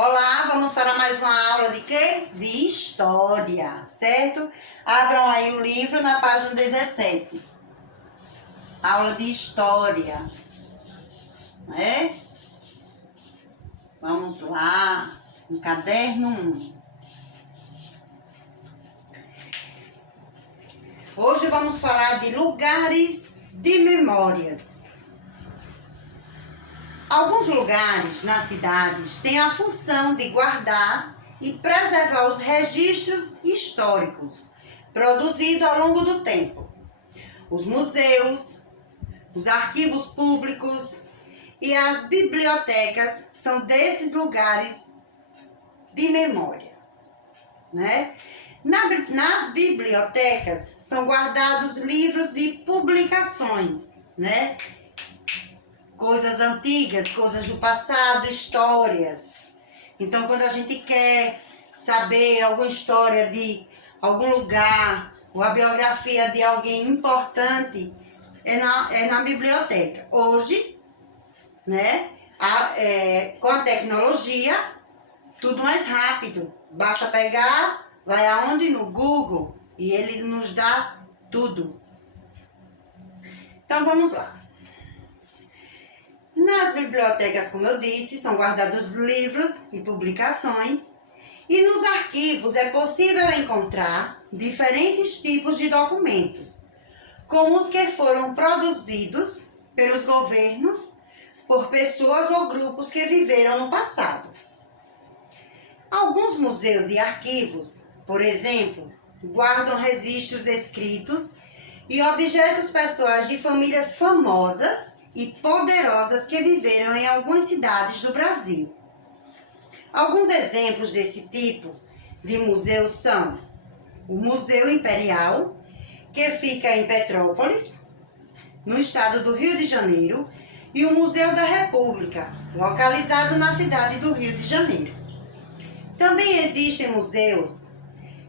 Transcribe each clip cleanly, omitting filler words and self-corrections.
Olá, vamos para mais uma aula de quê? De história, certo? Abram aí o livro na página 17. Aula de história, né? Vamos lá, no caderno 1. Hoje vamos falar de lugares de memórias. Alguns lugares nas cidades têm a função de guardar e preservar os registros históricos produzidos ao longo do tempo. Os museus, os arquivos públicos e as bibliotecas são desses lugares de memória, né? Nas bibliotecas são guardados livros e publicações, né? Coisas antigas, coisas do passado, histórias. Então, quando a gente quer saber alguma história de algum lugar, ou a biografia de alguém importante, é na biblioteca. Hoje, né, com a tecnologia, tudo mais rápido. Basta pegar, vai aonde? No Google, e ele nos dá tudo. Então, vamos lá. Nas bibliotecas, como eu disse, são guardados livros e publicações, e nos arquivos é possível encontrar diferentes tipos de documentos, como os que foram produzidos pelos governos, por pessoas ou grupos que viveram no passado. Alguns museus e arquivos, por exemplo, guardam registros escritos e objetos pessoais de famílias famosas e poderosas que viveram em algumas cidades do Brasil. Alguns exemplos desse tipo de museu são o Museu Imperial, que fica em Petrópolis, no estado do Rio de Janeiro, e o Museu da República, localizado na cidade do Rio de Janeiro. Também existem museus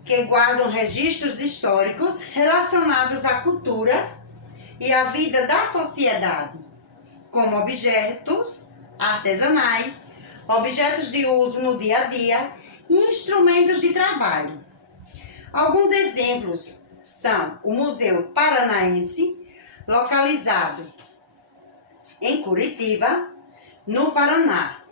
que guardam registros históricos relacionados à cultura e à vida da sociedade, como objetos artesanais, objetos de uso no dia a dia e instrumentos de trabalho. Alguns exemplos são o Museu Paranaense, localizado em Curitiba, no Paraná,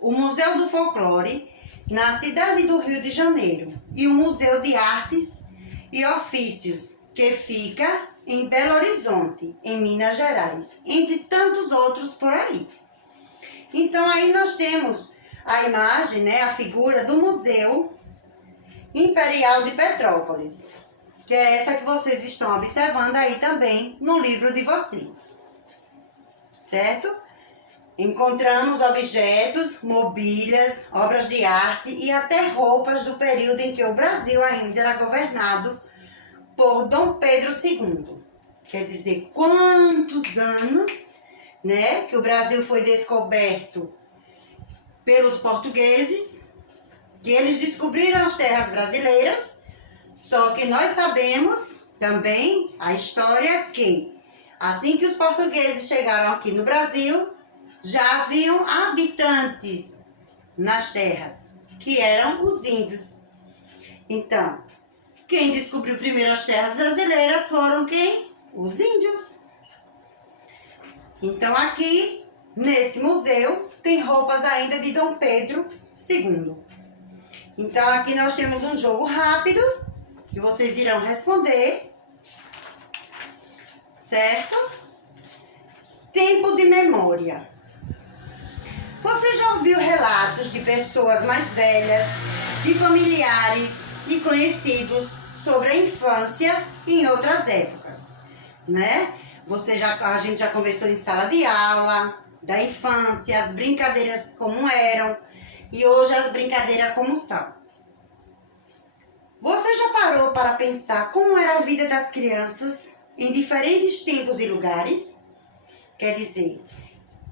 o Museu do Folclore, na cidade do Rio de Janeiro, e o Museu de Artes e Ofícios, que fica em Belo Horizonte, em Minas Gerais, entre tantos outros por aí. Então, aí nós temos a imagem, né, a figura do Museu Imperial de Petrópolis, que é essa que vocês estão observando aí também no livro de vocês, certo? Encontramos objetos, mobílias, obras de arte e até roupas do período em que o Brasil ainda era governado por Dom Pedro II. Quer dizer, quantos anos, né, que o Brasil foi descoberto pelos portugueses, que eles descobriram as terras brasileiras, só que nós sabemos também a história que, assim que os portugueses chegaram aqui no Brasil, já haviam habitantes nas terras, que eram os índios. Então, quem descobriu primeiro as terras brasileiras foram quem? Os índios. Então, aqui, nesse museu, tem roupas ainda de Dom Pedro II. Então, aqui nós temos um jogo rápido, que vocês irão responder, certo? Tempo de memória. Você já ouviu relatos de pessoas mais velhas, de familiares e conhecidos sobre a infância em outras épocas, né? A gente já conversou em sala de aula, da infância, as brincadeiras como eram, e hoje as brincadeiras como são. Você já parou para pensar como era a vida das crianças em diferentes tempos e lugares? Quer dizer,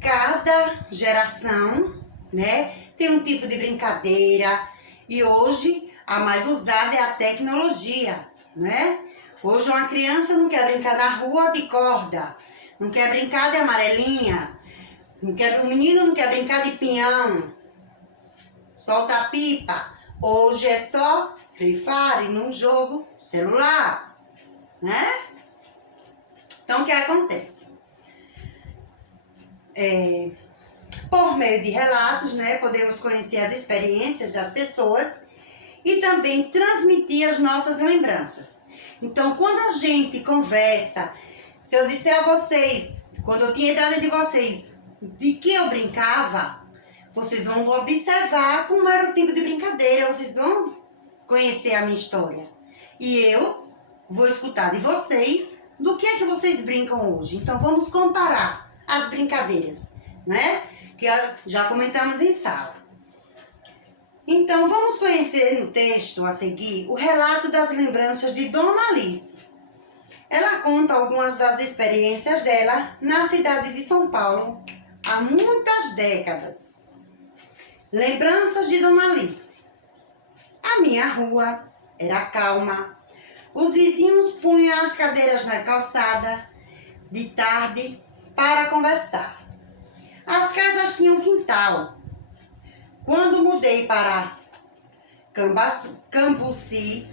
cada geração, né, tem um tipo de brincadeira, e hoje a mais usada é a tecnologia, né? Hoje uma criança não quer brincar na rua de corda, não quer brincar de amarelinha, o menino não quer brincar de pinhão, solta pipa. Hoje é só Free Fire num jogo celular, né? Então, o que acontece? Por meio de relatos, né, podemos conhecer as experiências das pessoas e também transmitir as nossas lembranças. Então, quando a gente conversa, se eu disser a vocês, quando eu tinha a idade de vocês, de que eu brincava, vocês vão observar como era o tipo de brincadeira, vocês vão conhecer a minha história. E eu vou escutar de vocês do que é que vocês brincam hoje. Então, vamos comparar as brincadeiras, né? Que já comentamos em sala. Então, vamos conhecer no texto a seguir o relato das lembranças de Dona Alice. Ela conta algumas das experiências dela na cidade de São Paulo há muitas décadas. Lembranças de Dona Alice. A minha rua era calma. Os vizinhos punham as cadeiras na calçada de tarde para conversar. As casas tinham quintal. Quando mudei para Cambuci,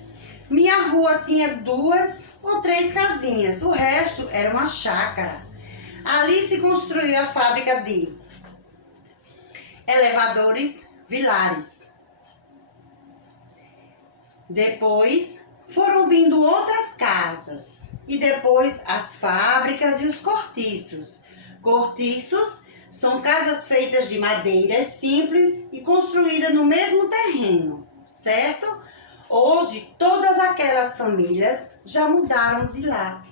minha rua tinha 2 ou 3 casinhas. O resto era uma chácara. Ali se construiu a fábrica de elevadores Vilares. Depois foram vindo outras casas. E depois as fábricas e os cortiços. Cortiços são casas feitas de madeiras simples e construídas no mesmo terreno, certo? Hoje, todas aquelas famílias já mudaram de lá.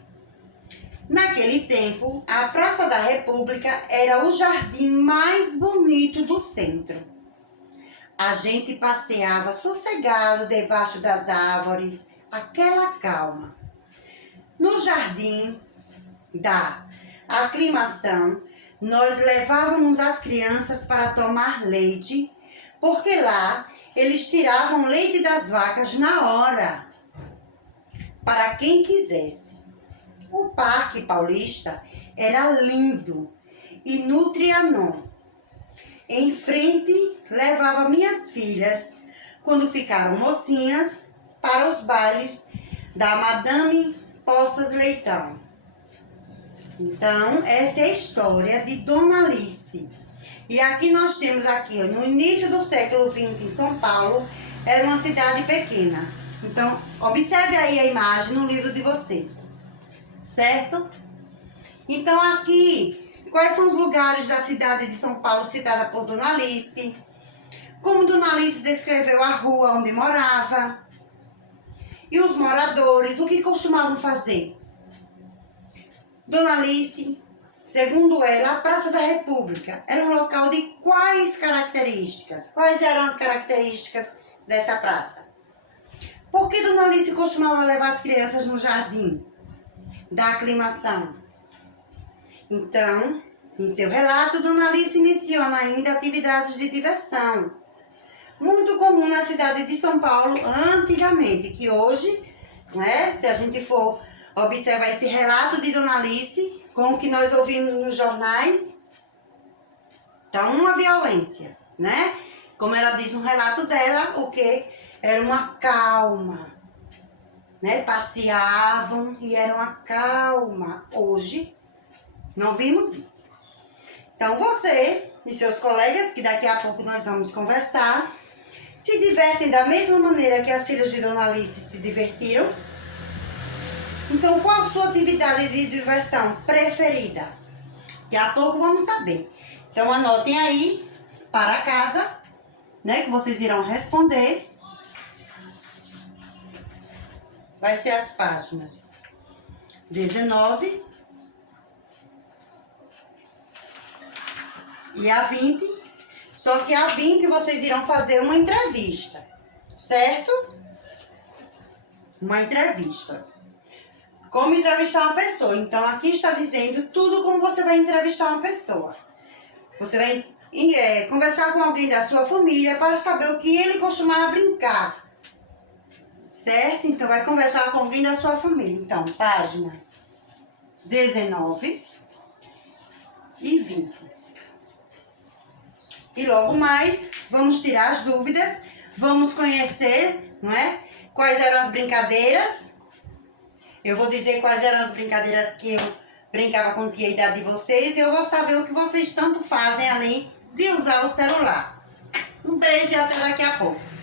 Naquele tempo, a Praça da República era o jardim mais bonito do centro. A gente passeava sossegado debaixo das árvores, aquela calma. No jardim da aclimação, nós levávamos as crianças para tomar leite, porque lá eles tiravam leite das vacas na hora, para quem quisesse. O Parque Paulista era lindo e no Trianon. Em frente, levava minhas filhas, quando ficaram mocinhas, para os bailes da Madame Poças Leitão. Então, essa é a história de Dona Alice. E aqui nós temos aqui, no início do século XX, em São Paulo, era uma cidade pequena. Então, observe aí a imagem no livro de vocês, certo? Então, aqui, quais são os lugares da cidade de São Paulo citada por Dona Alice? Como Dona Alice descreveu a rua onde morava. E os moradores, o que costumavam fazer? Dona Alice, segundo ela, a Praça da República era um local de quais características? Quais eram as características dessa praça? Por que Dona Alice costumava levar as crianças no jardim da aclimação? Então, em seu relato, Dona Alice menciona ainda atividades de diversão, muito comum na cidade de São Paulo antigamente, que hoje, né, se a gente for observar esse relato de Dona Alice, com o que nós ouvimos nos jornais, tá uma violência, né? Como ela diz no relato dela, o que era uma calma, né? Passeavam e era uma calma. Hoje, não vimos isso. Então, você e seus colegas, que daqui a pouco nós vamos conversar, se divertem da mesma maneira que as filhas de Dona Alice se divertiram? Então, qual a sua atividade de diversão preferida? Daqui a pouco vamos saber. Então, anotem aí para casa, né? Que vocês irão responder. Vai ser as páginas 19 e a 20. Só que a 20 vocês irão fazer uma entrevista, certo? Uma entrevista. Como entrevistar uma pessoa. Então, aqui está dizendo tudo como você vai entrevistar uma pessoa. Você vai conversar com alguém da sua família para saber o que ele costumava brincar. Certo? Então, vai conversar com alguém da sua família. Então, página 19 e 20. E logo mais, vamos tirar as dúvidas, vamos conhecer, não é? Quais eram as brincadeiras. Eu vou dizer quais eram as brincadeiras que eu brincava com a idade de vocês e eu vou saber o que vocês tanto fazem além de usar o celular. Um beijo e até daqui a pouco.